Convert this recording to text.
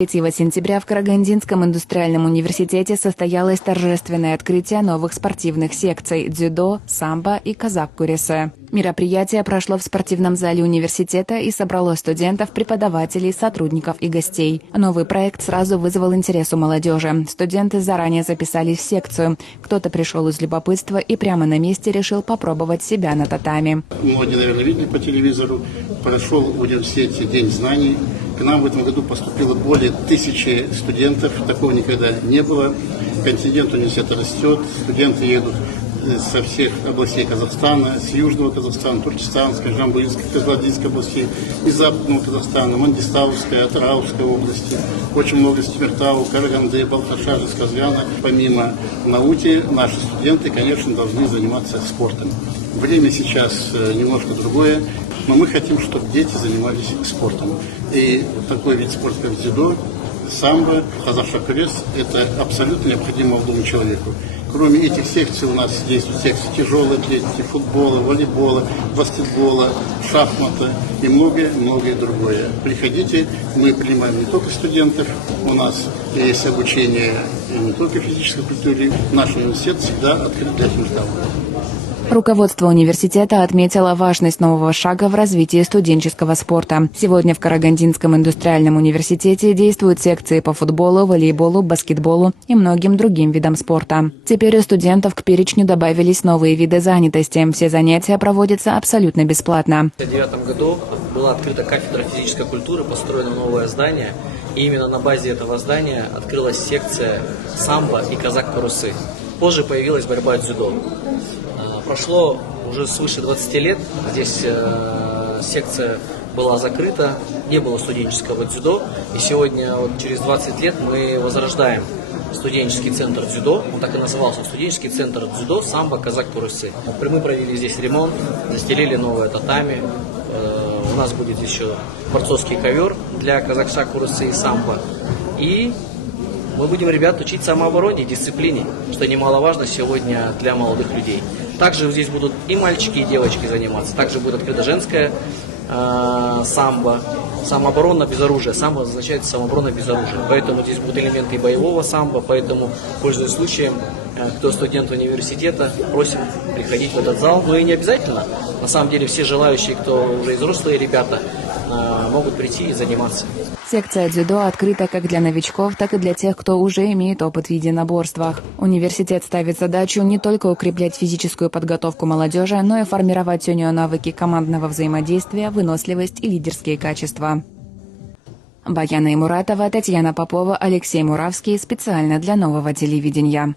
3 сентября в Карагандинском индустриальном университете состоялось торжественное открытие новых спортивных секций дзюдо, самбо и казак-куресе. Мероприятие прошло в спортивном зале университета и собрало студентов, преподавателей, сотрудников и гостей. Новый проект сразу вызвал интерес у молодежи. Студенты заранее записались в секцию. Кто-то пришел из любопытства и прямо на месте решил попробовать себя на татами. Многие, наверное, видели по телевизору. Прошел в университете День знаний. К нам в этом году поступило более 1000 студентов. Такого никогда не было. Контингент университета растет. Студенты едут со всех областей Казахстана, с Южного Казахстана, Туркестанской, Жамбылской, Кызылординской областей, из Западного Казахстана, Мангистауской, Атырауской области. Очень много из Темиртау, Караганды, Балташара, Сказгана. Помимо науки, наши студенты, конечно, должны заниматься спортом. Время сейчас немножко другое, но мы хотим, чтобы дети занимались спортом. И такой вид спорта, как дзюдо, самбо, казак-курес – это абсолютно необходимо молодому человеку. Кроме этих секций у нас действуют секции тяжелой атлетики, футбола, волейбола, баскетбола, шахмата и многое-многое другое. Приходите, мы принимаем не только студентов, у нас есть обучение не только физической культуре, наш университет всегда открыт для Темиртау. Руководство университета отметило важность нового шага в развитии студенческого спорта. Сегодня в Карагандинском индустриальном университете действуют секции по футболу, волейболу, баскетболу и многим другим видам спорта. Теперь у студентов к перечню добавились новые виды занятости. Все занятия проводятся абсолютно бесплатно. В 2009 году была открыта кафедра физической культуры, построено новое здание. И именно на базе этого здания открылась секция самбо и казак-куресе. Позже появилась борьба дзюдо. Прошло уже свыше 20 лет, здесь секция была закрыта, не было студенческого дзюдо, и сегодня, вот, через 20 лет, мы возрождаем студенческий центр дзюдо, он так и назывался, студенческий центр дзюдо, самбо, казак-куресе. Мы провели здесь ремонт, застелили новое татами, у нас будет еще борцовский ковер для казак-куресе и самбо, и мы будем ребят учить самообороне, дисциплине, что немаловажно сегодня для молодых людей. Также здесь будут и мальчики, и девочки заниматься. Также будет открыта женская самбо, самооборона без оружия. Самбо означает самооборона без оружия. Поэтому здесь будут элементы и боевого самбо. Поэтому, пользуясь случаем, кто студент университета, просим приходить в этот зал. Но и не обязательно. На самом деле все желающие, кто уже взрослые ребята, могут прийти и заниматься. Секция дзюдо открыта как для новичков, так и для тех, кто уже имеет опыт в единоборствах. Университет ставит задачу не только укреплять физическую подготовку молодежи, но и формировать у нее навыки командного взаимодействия, выносливость и лидерские качества. Баяна Имуратова, Татьяна Попова, Алексей Муравский. Специально для Нового телевидения.